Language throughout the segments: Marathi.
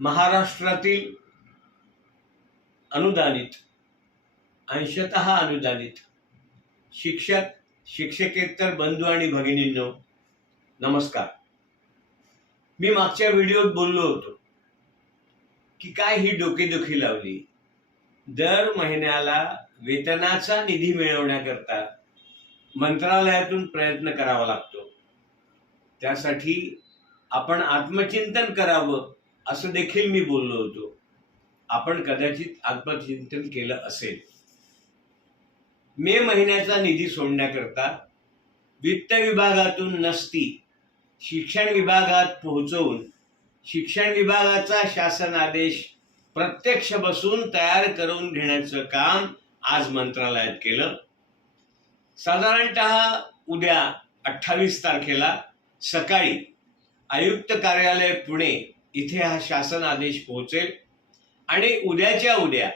महाराष्ट्रातील अनुदानित अंशतः अनुदानित शिक्षक शिक्षकेतर बंधू आणि भगिनींनो नमस्कार. मी मागच्या व्हिडिओत बोललो होतो की काय ही डोकेदुखी लावली? दर महिन्याला वेतनाचा निधी मिळवण्याकरता मंत्रालयातून प्रयत्न करावा लागतो. त्यासाठी आपण आत्मचिंतन करावं असं देखील मी बोललो होतो. आपण कदाचित आत्मचिंतन केलं असेल. मे महिन्याचा निधी सोडण्याकरता वित्त विभागातून नसती शिक्षण विभागात पोहोचवून शिक्षण विभागाचा शासन आदेश प्रत्यक्ष बसून तयार करून घेण्याचं काम आज मंत्रालयात केलं. साधारणत उद्या अठ्ठावीस तारखेला सकाळी आयुक्त कार्यालय पुणे इथे हा शासन आदेश पोहोचेल. आणि उद्याच्या उद्या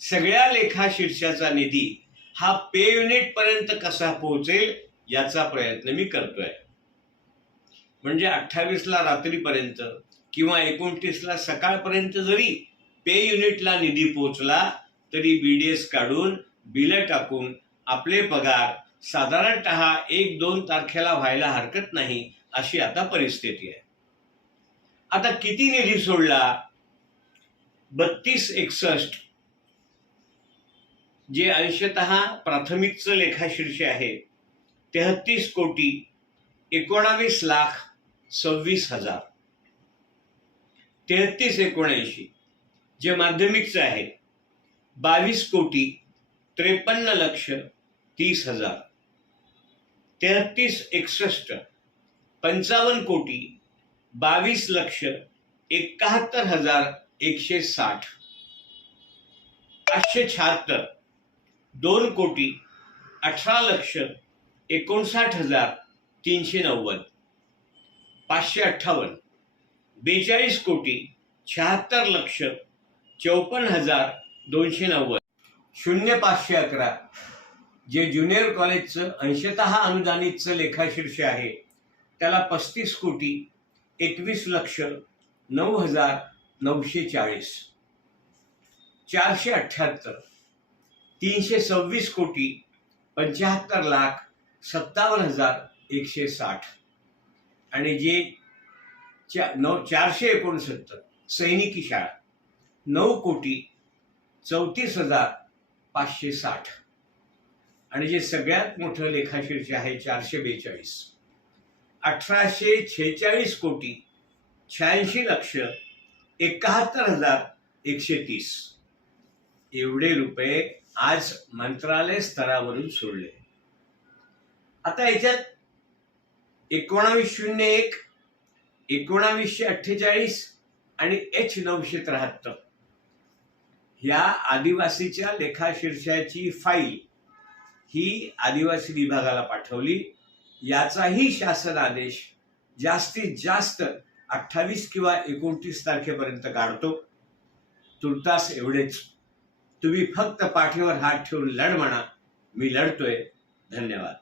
सगळ्या लेखा शीर्षाचा निधी हा पे युनिट पर्यंत कसा पोहोचेल याचा प्रयत्न मी करतोय. म्हणजे अठ्ठावीसला रात्रीपर्यंत किंवा एकोणतीसला सकाळपर्यंत जरी पे युनिटला निधी पोहोचला तरी बीडीएस काढून बिलं टाकून आपले पगार साधारणत एक दोन तारखेला व्हायला हरकत नाही अशी आता परिस्थिती आहे. आता किती निधी सोडला? बत्तीस एकसष्ट. जे अंशत प्राथमिकचं लेखाशीर्ष आहे तेहतीस कोटी एकोणावीस लाख सव्वीस हजार. तेहतीस एकोणऐंशी जे माध्यमिकचं आहे बावीस कोटी त्रेपन्न लक्ष तीस हजार. तेहतीस एकसष्ट पंचावन्न कोटी बावीस लक्ष एकाहत्तर हजार एकशे साठ. पाचशे शहात्तर दोन कोटी अठरा लक्ष एकोणसाठ हजार तीनशे नव्वद. पाचशे अठ्ठावन्न बेचाळीस कोटी शहात्तर लक्ष चौपन्न हजार दोनशे नव्वद. शून्य पाचशे अकरा जे ज्युनियर कॉलेजचं अंशतः अनुदानितचं लेखाशीर्ष आहे त्याला पस्तीस कोटी एकवीस लक्ष नऊ हजार नऊशे चाळीस. चारशे अठ्ठ्याहत्तर तीनशे सव्वीस कोटी पंच्याहत्तर लाख सत्तावन्न हजार एकशे साठ. आणि जे चा नऊ चारशे एकोणसत्तर सैनिकी शाळा नऊ कोटी चौतीस हजार पाचशे साठ. आणि जे सगळ्यात मोठं लेखाशीर्ष आहे चारशे बेचाळीस. अठराशे छेचाळीस कोटी शहाऐंशी लक्ष एकाहत्तर हजार एकशे तीस. एवढे रुपये आज मंत्रालय स्तरावरून सोडले. आता याच्यात एकोणावीस शून्य एक एकोणावीसशे अठ्ठेचाळीस आणि एच नऊशे त्र्याहत्तर. ह्या आदिवासीच्या लेखाशीर्षाची फाईल ही आदिवासी विभागाला पाठवली. याचाही शासन आदेश जास्तीत जास्त अठ्ठावीस किंवा एकोणतीस तारखेपर्यंत काढतो. तुर्तास एवढेच. तुम्ही फक्त पाठीवर हात ठेवून लढ म्हणा. मी लढतोय. धन्यवाद.